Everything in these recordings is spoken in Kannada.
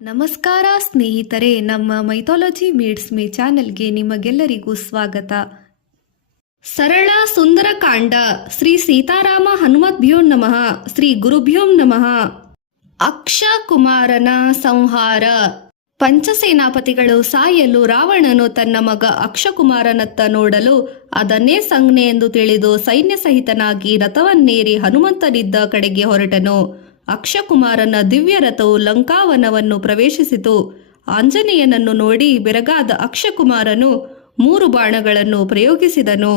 ನಮಸ್ಕಾರ ಸ್ನೇಹಿತರೆ, ನಮ್ಮ ಮೈಥಾಲಜಿ ಮೀಡ್ಸ್ ಮೀ ಚಾನೆಲ್ಗೆ ನಿಮಗೆಲ್ಲರಿಗೂ ಸ್ವಾಗತ. ಸರಳ ಸುಂದರಕಾಂಡ. ಶ್ರೀ ಸೀತಾರಾಮ ಹನುಮದ್ಭ್ಯೋ ನಮಃ. ಶ್ರೀ ಗುರುಭ್ಯೋ ನಮಃ. ಅಕ್ಷಕುಮಾರನ ಸಂಹಾರ. ಪಂಚಸೇನಾಪತಿಗಳು ಸಾಯಲು ರಾವಣನು ತನ್ನ ಮಗ ಅಕ್ಷಕುಮಾರನತ್ತ ನೋಡಲು ಅದನ್ನೇ ಸಂಜ್ಞೆ ಎಂದು ತಿಳಿದು ಸೈನ್ಯ ಸಹಿತನಾಗಿ ರಥವನ್ನೇರಿ ಹನುಮಂತನಿದ್ದ ಕಡೆಗೆ ಹೊರಟನು. ಅಕ್ಷಕುಮಾರನ ದಿವ್ಯ ರಥವು ಲಂಕಾವನವನ್ನು ಪ್ರವೇಶಿಸಿತು. ಆಂಜನೇಯನನ್ನು ನೋಡಿ ಬೆರಗಾದ ಅಕ್ಷಕುಮಾರನು 3 ಬಾಣಗಳನ್ನು ಪ್ರಯೋಗಿಸಿದನು.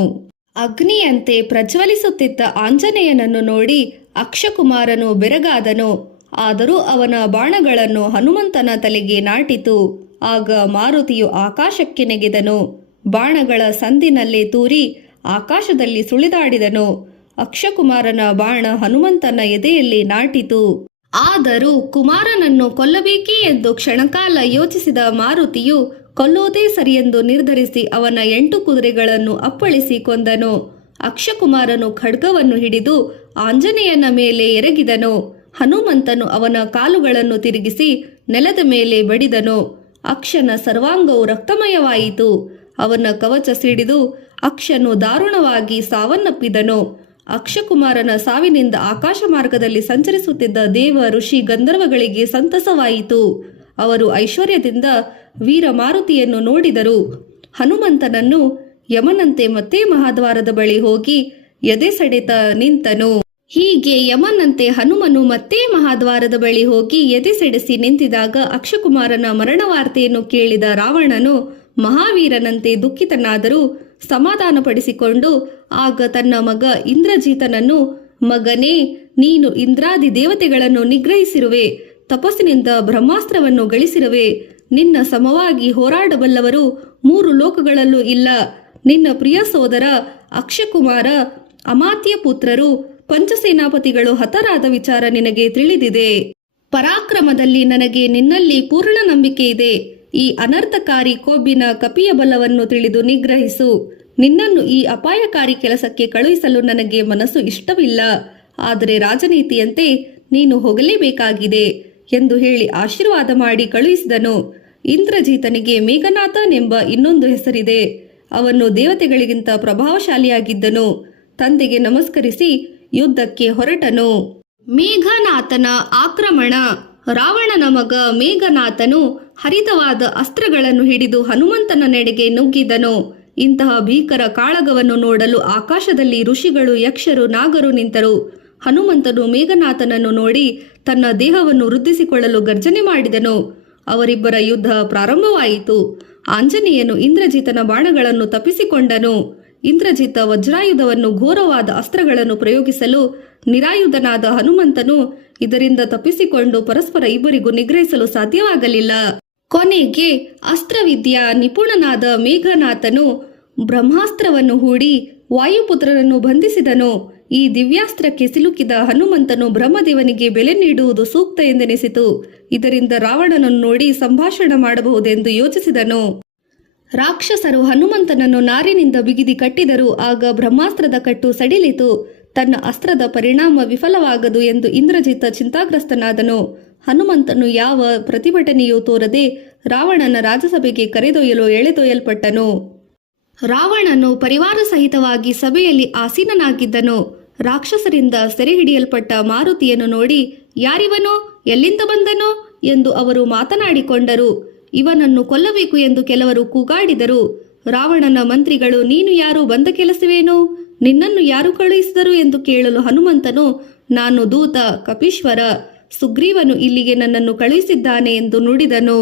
ಅಗ್ನಿಯಂತೆ ಪ್ರಜ್ವಲಿಸುತ್ತಿದ್ದ ಆಂಜನೇಯನನ್ನು ನೋಡಿ ಅಕ್ಷಕುಮಾರನು ಬೆರಗಾದನು. ಆದರೂ ಅವನ ಬಾಣಗಳನ್ನು ಹನುಮಂತನ ತಲೆಗೆ ನಾಟಿತು. ಆಗ ಮಾರುತಿಯು ಆಕಾಶಕ್ಕೆ ನೆಗೆದನು. ಬಾಣಗಳ ಸಂದಿನಲ್ಲೇ ತೂರಿ ಆಕಾಶದಲ್ಲಿ ಸುಳಿದಾಡಿದನು. ಅಕ್ಷಕುಮಾರನ ಬಾಣ ಹನುಮಂತನ ಎದೆಯಲ್ಲಿ ನಾಟಿತು. ಆದರೂ ಕುಮಾರನನ್ನು ಕೊಲ್ಲಬೇಕೇ ಎಂದು ಕ್ಷಣಕಾಲ ಯೋಚಿಸಿದ ಮಾರುತಿಯು ಕೊಲ್ಲೋದೇ ಸರಿಯೆಂದು ನಿರ್ಧರಿಸಿ ಅವನ 8 ಕುದುರೆಗಳನ್ನು ಅಪ್ಪಳಿಸಿ ಕೊಂದನು. ಅಕ್ಷಕುಮಾರನು ಖಡ್ಗವನ್ನು ಹಿಡಿದು ಆಂಜನೇಯನ ಮೇಲೆ ಎರಗಿದನು. ಹನುಮಂತನು ಅವನ ಕಾಲುಗಳನ್ನು ತಿರುಗಿಸಿ ನೆಲದ ಮೇಲೆ ಬಡಿದನು. ಅಕ್ಷನ ಸರ್ವಾಂಗವು ರಕ್ತಮಯವಾಯಿತು. ಅವನ ಕವಚ ಸಿಡಿದು ಅಕ್ಷನು ದಾರುಣವಾಗಿ ಸಾವನ್ನಪ್ಪಿದನು. ಅಕ್ಷಕುಮಾರನ ಸಾವಿನಿಂದ ಆಕಾಶ ಮಾರ್ಗದಲ್ಲಿ ಸಂಚರಿಸುತ್ತಿದ್ದ ದೇವ ಋಷಿ ಗಂಧರ್ವಗಳಿಗೆ ಸಂತಸವಾಯಿತು. ಅವರು ಐಶ್ವರ್ಯದಿಂದ ವೀರ ಮಾರುತಿಯನ್ನು ನೋಡಿದರು. ಹನುಮಂತನನ್ನು ಯಮನಂತೆ ಮತ್ತೆ ಮಹಾದ್ವಾರದ ಬಳಿ ಹೋಗಿ ಎದೆ ಸೆಡೆತ ನಿಂತನು. ಹೀಗೆ ಯಮನಂತೆ ಹನುಮನು ಮತ್ತೆ ಮಹಾದ್ವಾರದ ಬಳಿ ಹೋಗಿ ಎದೆ ಸೆಡೆಸಿ ನಿಂತಿದಾಗ ಅಕ್ಷಕುಮಾರನ ಮರಣವಾರ್ತೆಯನ್ನು ಕೇಳಿದ ರಾವಣನು ಮಹಾವೀರನಂತೆ ದುಃಖಿತನಾದರೂ ಸಮಾಧಾನಪಡಿಸಿಕೊಂಡು ಆಗ ತನ್ನ ಮಗ ಇಂದ್ರಜಿತನನ್ನು, ಮಗನೇ, ನೀನು ಇಂದ್ರಾದಿ ದೇವತೆಗಳನ್ನು ನಿಗ್ರಹಿಸಿರುವೆ, ತಪಸ್ಸಿನಿಂದ ಬ್ರಹ್ಮಾಸ್ತ್ರವನ್ನು ಗಳಿಸಿರುವೆ, ನಿನ್ನ ಸಮವಾಗಿ ಹೋರಾಡಬಲ್ಲವರು 3 ಲೋಕಗಳಲ್ಲೂ ಇಲ್ಲ. ನಿನ್ನ ಪ್ರಿಯ ಸೋದರ ಅಕ್ಷಕುಮಾರ, ಅಮಾತ್ಯ ಪುತ್ರರು, ಪಂಚಸೇನಾಪತಿಗಳು ಹತರಾದ ವಿಚಾರ ನಿನಗೆ ತಿಳಿದಿದೆ. ಪರಾಕ್ರಮದಲ್ಲಿ ನನಗೆ ನಿನ್ನಲ್ಲಿ ಪೂರ್ಣ ನಂಬಿಕೆ ಇದೆ. ಈ ಅನರ್ಥಕಾರಿ ಕೊಬ್ಬಿನ ಕಪಿಯ ಬಲವನ್ನು ತಿಳಿದು ನಿಗ್ರಹಿಸು. ನಿನ್ನನ್ನು ಈ ಅಪಾಯಕಾರಿ ಕೆಲಸಕ್ಕೆ ಕಳುಹಿಸಲು ನನಗೆ ಮನಸ್ಸು ಇಷ್ಟವಿಲ್ಲ. ಆದರೆ ರಾಜನೀತಿಯಂತೆ ನೀನು ಹೋಗಲೇಬೇಕಾಗಿದೆ ಎಂದು ಹೇಳಿ ಆಶೀರ್ವಾದ ಮಾಡಿ ಕಳುಹಿಸಿದನು. ಇಂದ್ರಜಿತನಿಗೆ ಮೇಘನಾಥನೆಂಬ ಇನ್ನೊಂದು ಹೆಸರಿದೆ. ಅವನು ದೇವತೆಗಳಿಗಿಂತ ಪ್ರಭಾವಶಾಲಿಯಾಗಿದ್ದನು. ತಂದೆಗೆ ನಮಸ್ಕರಿಸಿ ಯುದ್ಧಕ್ಕೆ ಹೊರಟನು. ಮೇಘನಾಥನ ಆಕ್ರಮಣ. ರಾವಣನ ಮಗ ಮೇಘನಾಥನು ಹರಿತವಾದ ಅಸ್ತ್ರಗಳನ್ನು ಹಿಡಿದು ಹನುಮಂತನ ನೆಡೆಗೆ ನುಗ್ಗಿದನು. ಇಂತಹ ಭೀಕರ ಕಾಳಗವನ್ನು ನೋಡಲು ಆಕಾಶದಲ್ಲಿ ಋಷಿಗಳು, ಯಕ್ಷರು, ನಾಗರು ನಿಂತರು. ಹನುಮಂತನು ಮೇಘನಾಥನನ್ನು ನೋಡಿ ತನ್ನ ದೇಹವನ್ನು ವೃದ್ಧಿಸಿಕೊಳ್ಳಲು ಗರ್ಜನೆ ಮಾಡಿದನು. ಅವರಿಬ್ಬರ ಯುದ್ಧ ಪ್ರಾರಂಭವಾಯಿತು. ಆಂಜನೇಯನು ಇಂದ್ರಜಿತನ ಬಾಣಗಳನ್ನು ತಪ್ಪಿಸಿಕೊಂಡನು. ಇಂದ್ರಜಿತ ವಜ್ರಾಯುಧವನ್ನು, ಘೋರವಾದ ಅಸ್ತ್ರಗಳನ್ನು ಪ್ರಯೋಗಿಸಲು ನಿರಾಯುಧನಾದ ಹನುಮಂತನು ಇದರಿಂದ ತಪ್ಪಿಸಿಕೊಂಡು ಪರಸ್ಪರ ಇಬ್ಬರಿಗೂ ನಿಗ್ರಹಿಸಲು ಸಾಧ್ಯವಾಗಲಿಲ್ಲ. ಕೊನೆಗೆ ಅಸ್ತ್ರವಿದ್ಯಾ ನಿಪುಣನಾದ ಮೇಘನಾಥನು ಬ್ರಹ್ಮಾಸ್ತ್ರವನ್ನು ಹೂಡಿ ವಾಯುಪುತ್ರನನ್ನು ಬಂಧಿಸಿದನು. ಈ ದಿವ್ಯಾಸ್ತ್ರಕ್ಕೆ ಸಿಲುಕಿದ ಹನುಮಂತನು ಬ್ರಹ್ಮದೇವನಿಗೆ ಬೆಲೆ ನೀಡುವುದು ಸೂಕ್ತ ಎಂದೆನಿಸಿತು. ಇದರಿಂದ ರಾವಣನನ್ನು ನೋಡಿ ಸಂಭಾಷಣೆ ಮಾಡಬಹುದೆಂದು ಯೋಚಿಸಿದನು. ರಾಕ್ಷಸರು ಹನುಮಂತನನ್ನು ನಾರಿನಿಂದ ಬಿಗಿದಿ ಕಟ್ಟಿದರು. ಆಗ ಬ್ರಹ್ಮಾಸ್ತ್ರದ ಕಟ್ಟು ಸಡಿಲಿತು. ತನ್ನ ಅಸ್ತ್ರದ ಪರಿಣಾಮ ವಿಫಲವಾಗದು ಎಂದು ಇಂದ್ರಜಿತ ಚಿಂತಾಗ್ರಸ್ತನಾದನು. ಹನುಮಂತನು ಯಾವ ಪ್ರತಿಭಟನೆಯೂ ತೋರದೆ ರಾವಣನ ರಾಜಸಭೆಗೆ ಕರೆದೊಯ್ಯಲು ಎಳೆದೊಯ್ಯಲ್ಪಟ್ಟನು. ರಾವಣನು ಪರಿವಾರ ಸಹಿತವಾಗಿ ಸಭೆಯಲ್ಲಿ ಆಸೀನನಾಗಿದ್ದನು. ರಾಕ್ಷಸರಿಂದ ಸೆರೆ ಹಿಡಿಯಲ್ಪಟ್ಟ ಮಾರುತಿಯನ್ನು ನೋಡಿ, ಯಾರಿವನು, ಎಲ್ಲಿಂದ ಬಂದನು ಎಂದು ಅವರು ಮಾತನಾಡಿಕೊಂಡರು. ಇವನನ್ನು ಕೊಲ್ಲಬೇಕು ಎಂದು ಕೆಲವರು ಕೂಗಾಡಿದರು. ರಾವಣನ ಮಂತ್ರಿಗಳು, ನೀನು ಯಾರು, ಬಂದ ಕೆಲಸವೇನು, ನಿನ್ನನ್ನು ಯಾರು ಕಳುಹಿಸಿದರು ಎಂದು ಕೇಳಲು ಹನುಮಂತನು, ನಾನು ದೂತ, ಕಪೀಶ್ವರ, ಸುಗ್ರೀವನು ಇಲ್ಲಿಗೆ ನನ್ನನ್ನು ಕಳುಹಿಸಿದ್ದಾನೆ ಎಂದು ನುಡಿದನು.